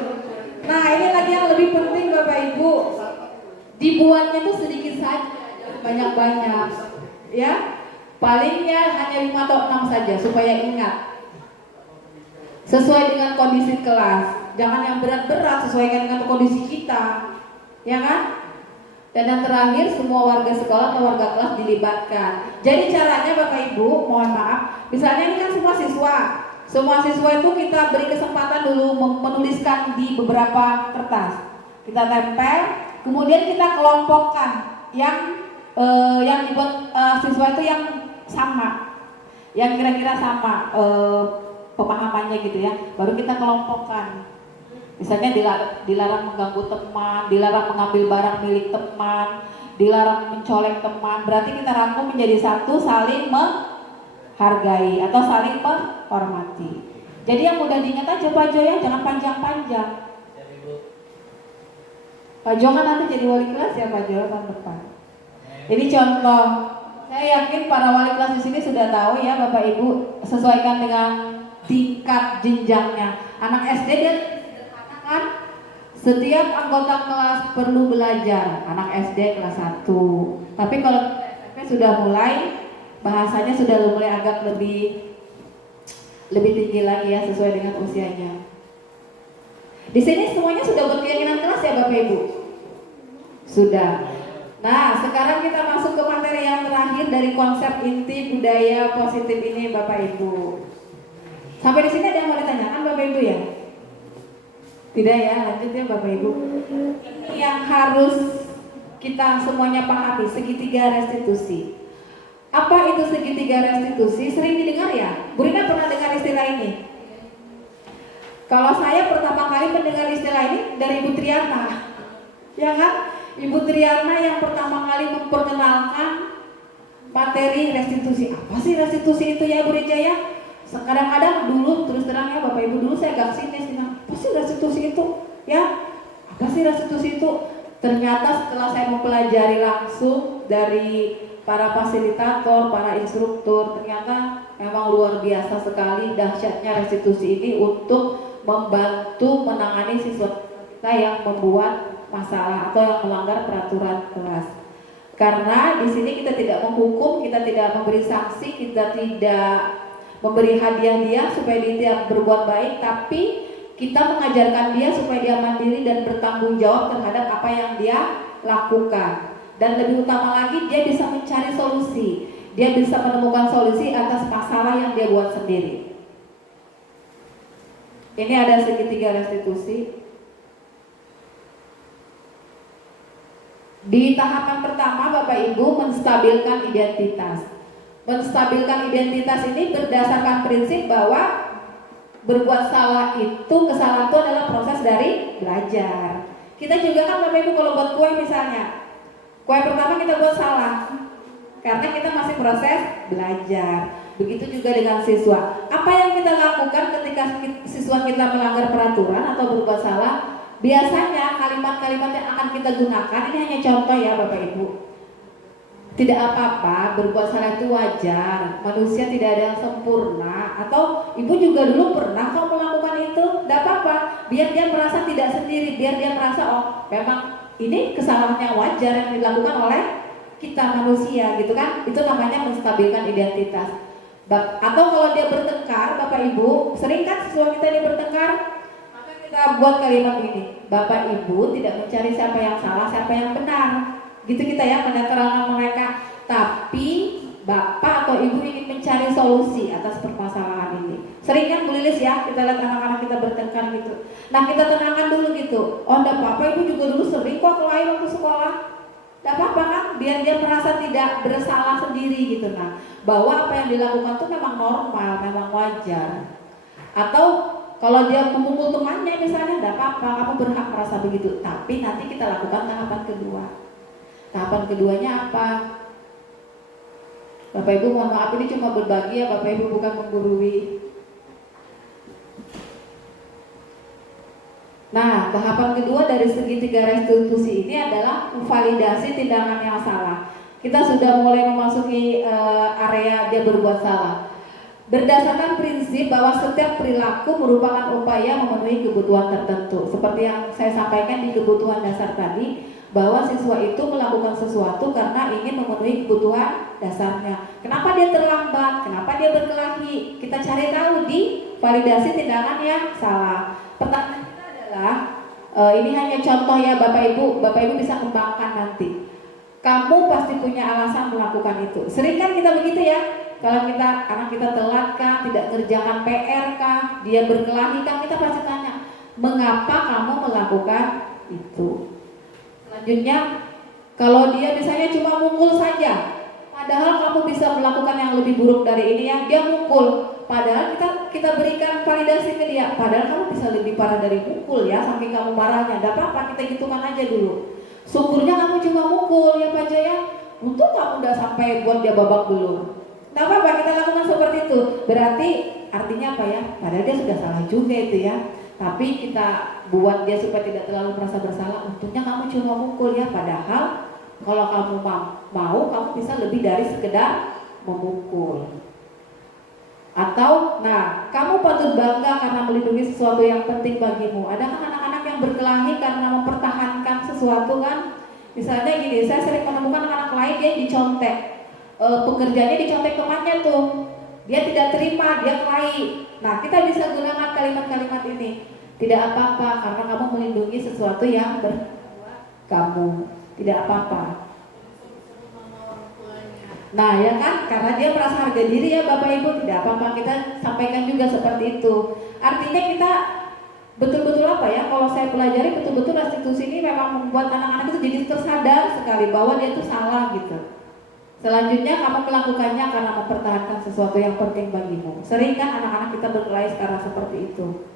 Nah ini lagi yang lebih penting Bapak Ibu. Dibuatnya tuh sedikit saja, banyak-banyak. Ya. Palingnya hanya 5 atau 6 saja supaya ingat. Sesuai dengan kondisi kelas. Jangan yang berat-berat, sesuaikan dengan kondisi kita. Ya kan? Dan yang terakhir, semua warga sekolah atau warga kelas dilibatkan. Jadi caranya Bapak Ibu, mohon maaf, misalnya ini kan semua siswa. Semua siswa itu kita beri kesempatan dulu menuliskan di beberapa kertas. Kita tempel, kemudian kita kelompokkan yang dibuat siswa itu yang sama, yang kira-kira sama pemahamannya gitu ya. Baru kita kelompokkan. Misalnya dilarang mengganggu teman, dilarang mengambil barang milik teman, dilarang mencolek teman. Berarti kita rangkum menjadi satu, saling menghargai atau saling menghormati. Jadi yang mudah diingat aja Pak Jo ya, jangan panjang-panjang. Pak Jo kan nanti jadi wali kelas ya Pak Jo tahun depan. Ini contoh. Saya yakin para wali kelas di sini sudah tahu ya Bapak Ibu, sesuaikan dengan tingkat jenjangnya. Anak SD dia Setiap anggota kelas perlu belajar, anak SD kelas 1. Tapi kalau SMP sudah mulai, bahasanya sudah mulai agak lebih tinggi lagi ya, sesuai dengan usianya. Di sini semuanya sudah berkeyakinan kelas ya Bapak Ibu? Sudah. Nah, sekarang kita masuk ke materi yang terakhir dari konsep inti budaya positif ini Bapak Ibu. Sampai di sini ada yang mau ditanyakan Bapak Ibu ya? Tidak ya, lanjut ya Bapak Ibu. Ini yang harus kita semuanya pahami, segitiga restitusi. Apa itu segitiga restitusi? Sering didengar ya? Bu Rina pernah dengar istilah ini? Kalau saya pertama kali mendengar istilah ini dari Ibu Triana, ya kan? Ibu Triana yang pertama kali memperkenalkan materi restitusi. Apa sih restitusi itu ya Bu Reja ya? Kadang-kadang dulu, terus terang ya Bapak Ibu, dulu saya agak sinis bilang, apa sih restitusi itu? Ya, apa sih restitusi itu? Ternyata setelah saya mempelajari langsung dari para fasilitator, para instruktur, ternyata memang luar biasa sekali dahsyatnya restitusi ini untuk membantu menangani siswa kita yang membuat masalah atau yang melanggar peraturan kelas. Karena di sini kita tidak menghukum, kita tidak memberi sanksi, kita tidak memberi hadiah dia supaya dia berbuat baik, tapi kita mengajarkan dia supaya dia mandiri dan bertanggung jawab terhadap apa yang dia lakukan. Dan lebih utama lagi, dia bisa mencari solusi, dia bisa menemukan solusi atas masalah yang dia buat sendiri. Ini ada segitiga restitusi. Di tahapan pertama Bapak Ibu menstabilkan identitas. Menstabilkan identitas ini berdasarkan prinsip bahwa berbuat salah itu, kesalahan itu adalah proses dari belajar. Kita juga kan Bapak Ibu kalau buat kue misalnya, kue pertama kita buat salah karena kita masih proses belajar. Begitu juga dengan siswa. Apa yang kita lakukan ketika siswa kita melanggar peraturan atau berbuat salah? Biasanya kalimat-kalimat yang akan kita gunakan, ini hanya contoh ya Bapak Ibu. Tidak apa-apa, berbuat salah itu wajar. Manusia tidak ada yang sempurna. Atau ibu juga dulu pernah kok melakukan itu, tidak apa-apa. Biar dia merasa tidak sendiri, biar dia merasa oh memang ini kesalahan yang wajar yang dilakukan oleh kita manusia gitu kan. Itu namanya menstabilkan identitas. Atau kalau dia bertengkar, Bapak Ibu, sering kan siswa kita ini bertengkar, maka kita buat kalimat ini, Bapak Ibu tidak mencari siapa yang salah, siapa yang benar. Gitu kita ya menetralkan mereka, tapi Bapak atau Ibu ingin mencari solusi atas permasalahan ini. Sering kan Bu Lilis ya, kita lihat anak-anak kita bertengkar gitu. Nah kita tenangkan dulu gitu. Oh enggak apa-apa, Ibu juga dulu sering kok kelahi waktu sekolah. Enggak apa-apa kan, biar dia merasa tidak bersalah sendiri gitu. Nah bahwa apa yang dilakukan itu memang normal, memang wajar. Atau kalau dia memukul temannya misalnya, enggak apa-apa, kamu berhak merasa begitu. Tapi nanti kita lakukan tahapan kedua. Tahapan keduanya apa? Bapak Ibu mohon maaf ini cuma berbagi ya Bapak Ibu, bukan menggurui. Nah tahapan kedua dari segitiga restitusi ini adalah validasi tindakan yang salah. Kita sudah mulai memasuki area dia berbuat salah. Berdasarkan prinsip bahwa setiap perilaku merupakan upaya memenuhi kebutuhan tertentu. Seperti yang saya sampaikan di kebutuhan dasar tadi, bahwa siswa itu melakukan sesuatu karena ingin memenuhi kebutuhan dasarnya. Kenapa dia terlambat? Kenapa dia berkelahi? Kita cari tahu di validasi tindakan yang salah. Pertanyaan kita adalah, ini hanya contoh ya Bapak Ibu bisa kembangkan nanti. Kamu pasti punya alasan melakukan itu. Sering kan kita begitu ya? Kalau anak kita telat kah, tidak mengerjakan PR kah, dia berkelahi kan, kita pasti tanya, mengapa kamu melakukan itu? Selanjutnya, kalau dia misalnya cuma mukul saja, padahal kamu bisa melakukan yang lebih buruk dari ini ya, dia mukul. Padahal kita berikan validasi ke dia, padahal kamu bisa lebih parah dari mukul ya, saking kamu marahnya. Tidak apa-apa, kita hitungkan aja dulu. Syukurnya kamu cuma mukul ya Pak Jaya, untung kamu udah sampai buat dia babak belur. Tidak apa-apa, kita lakukan seperti itu. Berarti artinya apa ya? Padahal dia sudah salah juga itu ya. Tapi kita buat dia supaya tidak terlalu merasa bersalah. Untungnya kamu cuma mukul ya. Padahal kalau kamu mau, kamu bisa lebih dari sekedar memukul. Atau, nah, kamu patut bangga karena melindungi sesuatu yang penting bagimu. Ada kan anak-anak yang berkelahi karena mempertahankan sesuatu kan. Misalnya gini, saya sering menemukan anak lain dia dicontek, pekerjaannya dicontek temannya tuh, dia tidak terima, dia kelahi. Nah, kita bisa gunakan kalimat-kalimat ini. Tidak apa-apa karena kamu melindungi sesuatu yang kamu. Tidak apa-apa. Nah ya kan, karena dia merasa harga diri ya Bapak Ibu, tidak apa-apa, kita sampaikan juga seperti itu. Artinya kita betul-betul apa ya, kalau saya pelajari betul-betul restitusi ini memang membuat anak-anak itu jadi tersadar sekali bahwa dia itu salah gitu. Selanjutnya kamu melakukannya karena mempertahankan sesuatu yang penting bagimu. Sering kan anak-anak kita berkelahi sekarang seperti itu.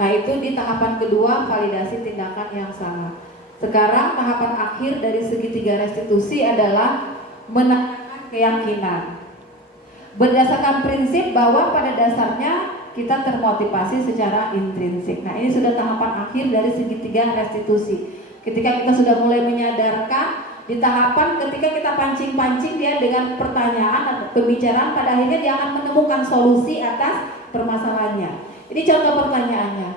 Nah itu di tahapan kedua, validasi tindakan yang salah. Sekarang tahapan akhir dari segitiga restitusi adalah menanyakan keyakinan berdasarkan prinsip bahwa pada dasarnya kita termotivasi secara intrinsik. Nah ini sudah tahapan akhir dari segitiga restitusi. Ketika kita sudah mulai menyadarkan, di tahapan ketika kita pancing-pancing dia dengan pertanyaan dan pembicaraan, pada akhirnya dia akan menemukan solusi atas permasalahannya. Ini contoh pertanyaannya.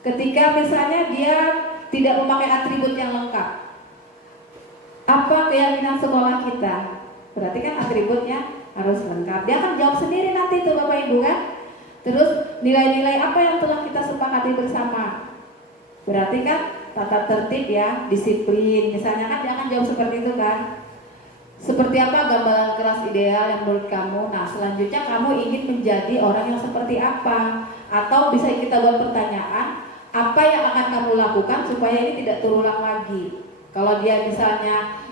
Ketika misalnya dia tidak memakai atribut yang lengkap, apa keyakinan sekolah kita? Berarti kan atributnya harus lengkap. Dia akan jawab sendiri nanti tuh Bapak Ibu kan. Terus nilai-nilai apa yang telah kita sepakati bersama? Berarti kan tata tertib ya, disiplin. Misalnya kan dia akan jawab seperti itu kan. Seperti apa gambaran kelas ideal yang menurut kamu? Nah selanjutnya kamu ingin menjadi orang yang seperti apa? Atau bisa kita buat pertanyaan, apa yang akan kamu lakukan supaya ini tidak terulang lagi? Kalau dia misalnya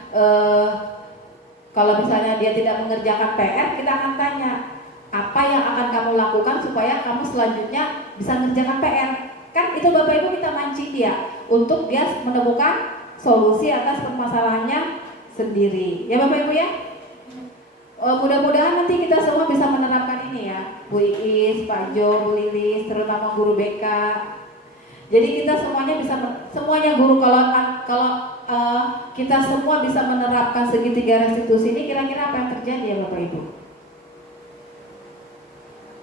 kalau misalnya dia tidak mengerjakan PR, kita akan tanya, apa yang akan kamu lakukan supaya kamu selanjutnya bisa mengerjakan PR? Kan itu Bapak Ibu kita mancing dia untuk dia menemukan solusi atas permasalahannya sendiri. Ya Bapak Ibu ya. Mudah-mudahan nanti kita semua bisa menerapkan ini ya, Bu Iis, Pak Jo, Bu Lilis, terutama guru BK. Jadi kita semuanya bisa, semuanya guru kalau kita semua bisa menerapkan segitiga restitusi ini, kira-kira apa yang terjadi ya Bapak Ibu?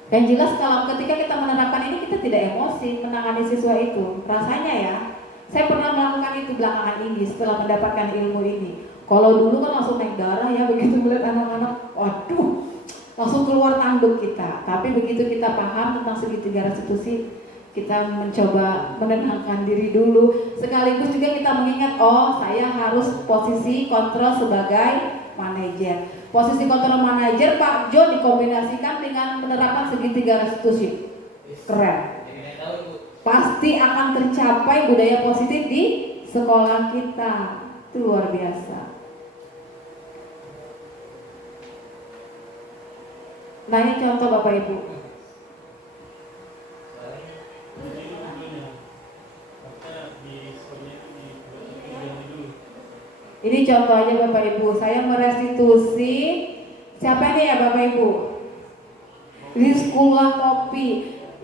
Yang jelas kalau ketika kita menerapkan ini kita tidak emosi menangani siswa itu. Rasanya ya, saya pernah melakukan itu belakangan ini setelah mendapatkan ilmu ini. Kalau dulu kan langsung naik darah ya, begitu melihat anak-anak, waduh, langsung keluar tanduk kita. Tapi begitu kita paham tentang segitiga restitusi, kita mencoba menenangkan diri dulu. Sekaligus juga kita mengingat, oh saya harus posisi kontrol sebagai manajer. Posisi kontrol manajer Pak Jo dikombinasikan dengan menerapkan segitiga restitusi. Keren. Pasti akan tercapai budaya positif di sekolah kita. Itu luar biasa. Nah ini contoh Bapak Ibu. Ini contoh aja Bapak Ibu. Saya merestitusi siapa ini ya Bapak Ibu? Di sekolah kopi.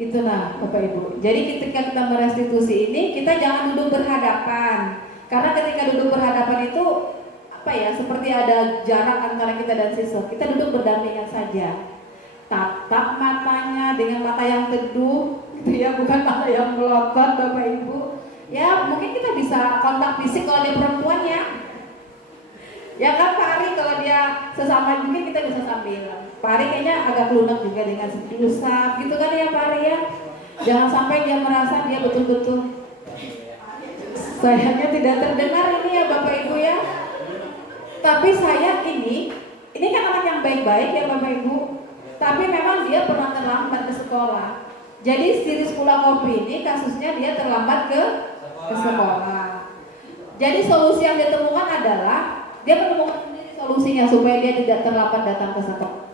Itu nah Bapak Ibu. Jadi ketika kita merestitusi ini, kita jangan duduk berhadapan. Karena ketika duduk berhadapan itu apa ya? Seperti ada jarak antara kita dan siswa. Kita duduk berdampingan saja. Tatap matanya dengan mata yang teduh, gitu ya, bukan mata yang melotot Bapak Ibu. Ya mungkin kita bisa kontak fisik kalau dia perempuan ya. Ya kan Pak Ari kalau dia sesama mungkin kita bisa sambil. Pak Ari kayaknya agak lunak juga dengan diusap gitu kan ya Pak Ari ya. Jangan sampai dia merasa dia betul-betul sayangnya tidak terdengar ini ya Bapak Ibu ya. Tapi saya ini kan anak yang baik-baik ya Bapak Ibu. Tapi memang dia pernah terlambat ke sekolah. Jadi si Rizkula Kopi ini kasusnya dia terlambat ke sekolah. Jadi solusi yang ditemukan adalah dia menemukan sendiri solusinya supaya dia tidak terlambat datang ke sekolah.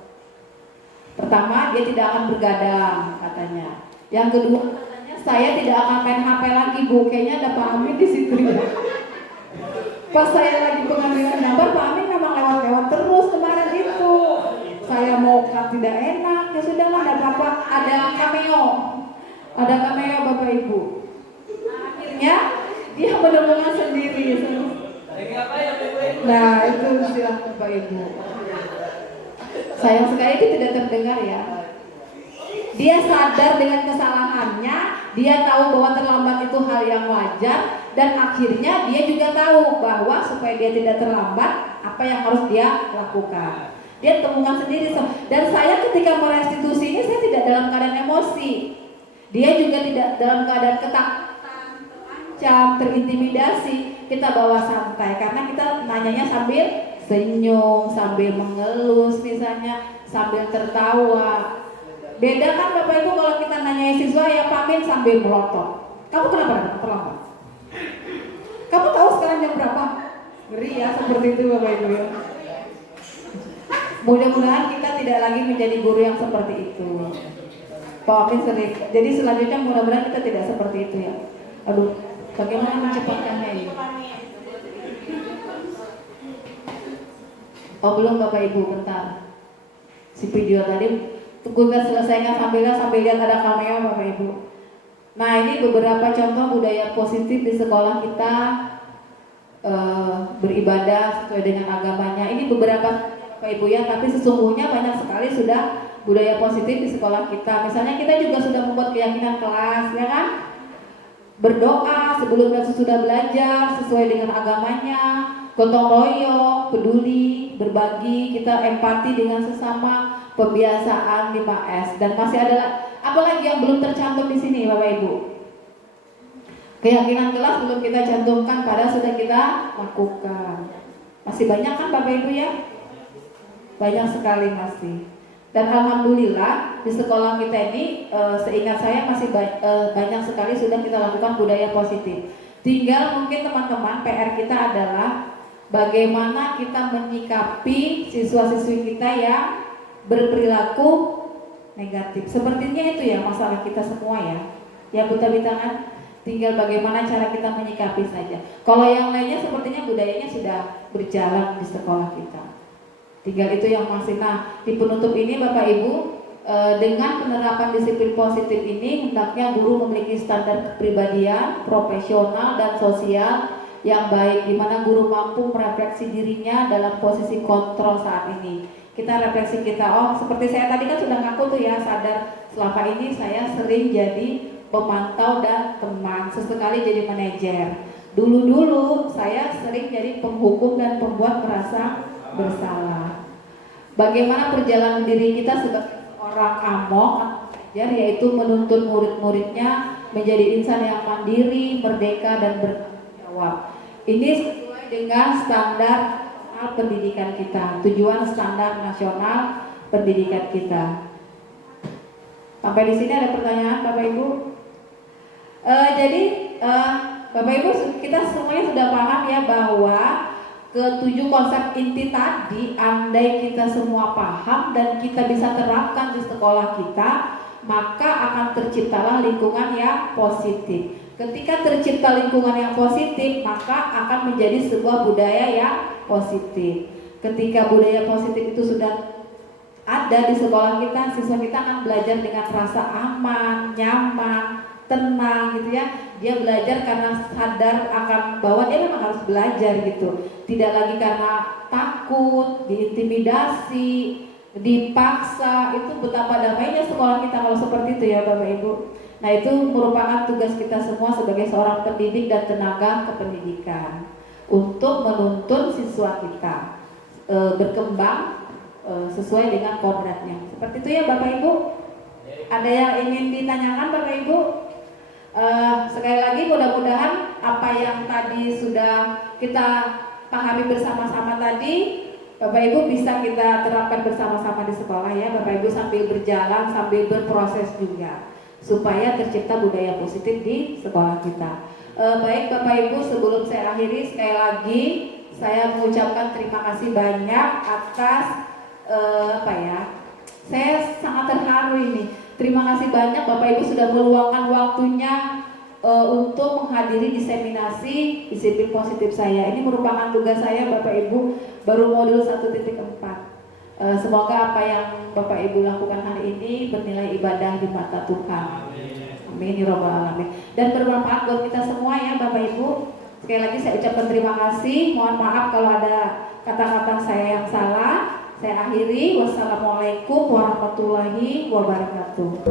Pertama, dia tidak akan bergadang katanya. Yang kedua katanya saya tidak akan main HP lagi Bu. Kayaknya ada Pak Amin di situ ya. Pas saya lagi pengambilan gambar, Pak Amin memang lewat-lewat terus kemarin itu. Saya mau tidak enak, ya sudah lah, ada apa-apa, ada cameo Bapak Ibu. Akhirnya dia menemukan sendiri. Nah itu silahkan Bapak Ibu. Sayang sekali itu tidak terdengar ya. dia sadar dengan kesalahannya, dia tahu bahwa terlambat itu hal yang wajar, dan akhirnya dia juga tahu bahwa supaya dia tidak terlambat, apa yang harus dia lakukan. Dia temukan sendiri. Dan saya ketika merestitusi ini, saya tidak dalam keadaan emosi. Dia juga tidak dalam keadaan ketakutan, terancam, terintimidasi. Kita bawa santai karena kita nanyanya sambil senyum, sambil mengelus misalnya, sambil tertawa. Beda kan Bapak Ibu kalau kita nanya siswa ya Pak Min sambil melotot. Kamu kenapa datang terlambat? Kamu tahu sekarang jam berapa? Ngeri ya seperti itu Bapak Ibu ya. Mudah-mudahan kita tidak lagi menjadi guru yang seperti itu. Pak Amin sering. Jadi selanjutnya mudah-mudahan kita tidak seperti itu ya. Aduh, bagaimana mencepatkannya ini? Oh belum Bapak Ibu, bentar. Si video tadi tunggu selesainya sambil lihat ada kamera Bapak Ibu. Nah ini beberapa contoh budaya positif di sekolah kita, beribadah sesuai dengan agamanya. Ini beberapa Bapak Ibu ya, tapi sesungguhnya banyak sekali sudah budaya positif di sekolah kita. Misalnya kita juga sudah membuat keyakinan kelas, ya kan? Berdoa sebelum dan sesudah belajar sesuai dengan agamanya, gotong royong, peduli, berbagi, kita empati dengan sesama, pembiasaan 5S, dan masih ada apalagi yang belum tercantum di sini Bapak Ibu. Keyakinan kelas belum kita cantumkan, padahal sudah kita lakukan. Masih banyak kan Bapak Ibu ya? Banyak sekali masih. Dan alhamdulillah di sekolah kita ini seingat saya masih banyak sekali sudah kita lakukan budaya positif. Tinggal mungkin teman-teman PR kita adalah bagaimana kita menyikapi siswa-siswi kita yang berperilaku negatif. Sepertinya itu ya masalah kita semua ya. Ya Buta kan? Tinggal bagaimana cara kita menyikapi saja. Kalau yang lainnya sepertinya budayanya sudah berjalan di sekolah kita. Tinggal itu yang masih. Nah, di penutup ini Bapak Ibu, dengan penerapan disiplin positif ini hendaknya guru memiliki standar kepribadian, profesional dan sosial yang baik, di mana guru mampu merefleksi dirinya dalam posisi kontrol saat ini. Kita refleksi kita, oh seperti saya tadi kan sudah ngaku tuh ya, sadar selama ini saya sering jadi pemantau dan teman, sesekali jadi manajer. Dulu saya sering jadi penghukum dan pembuat merasa bersalah. Bagaimana perjalanan diri kita sebagai orang amok, yaitu menuntun murid-muridnya menjadi insan yang mandiri, merdeka dan bertanggung jawab. Ini sesuai dengan standar pendidikan kita, tujuan standar nasional pendidikan kita. Sampai di sini ada pertanyaan Bapak Ibu? Jadi Bapak Ibu kita semuanya sudah paham ya bahwa ketujuh konsep inti tadi, andai kita semua paham dan kita bisa terapkan di sekolah kita, maka akan terciptalah lingkungan yang positif. Ketika tercipta lingkungan yang positif, maka akan menjadi sebuah budaya yang positif. Ketika budaya positif itu sudah ada di sekolah kita, siswa kita akan belajar dengan rasa aman, nyaman, tenang gitu ya. Dia belajar karena sadar akan bahwa dia memang harus belajar gitu. Tidak lagi karena takut, diintimidasi, dipaksa. Itu betapa damainya sekolah kita kalau seperti itu ya Bapak Ibu. Nah itu merupakan tugas kita semua sebagai seorang pendidik dan tenaga kependidikan untuk menuntun siswa kita berkembang sesuai dengan kodratnya. Seperti itu ya Bapak Ibu. Ada yang ingin ditanyakan Bapak Ibu? Sekali lagi mudah-mudahan apa yang tadi sudah kita pahami bersama-sama tadi, Bapak Ibu bisa kita terapkan bersama-sama di sekolah ya Bapak Ibu, sambil berjalan, sambil berproses juga, supaya tercipta budaya positif di sekolah kita. Baik Bapak Ibu, sebelum saya akhiri, sekali lagi saya mengucapkan terima kasih banyak atas saya sangat terharu ini. Terima kasih banyak Bapak Ibu sudah meluangkan waktunya untuk menghadiri diseminasi disiplin positif saya. Ini merupakan tugas saya Bapak Ibu, baru modul 1.4. Semoga apa yang Bapak Ibu lakukan hari ini bernilai ibadah di mata Tuhan. Amin ya rabbal alamin. Dan bermanfaat buat kita semua ya Bapak Ibu. Sekali lagi saya ucapkan terima kasih. Mohon maaf kalau ada kata-kata saya yang salah. Saya akhiri, wassalamualaikum warahmatullahi wabarakatuh.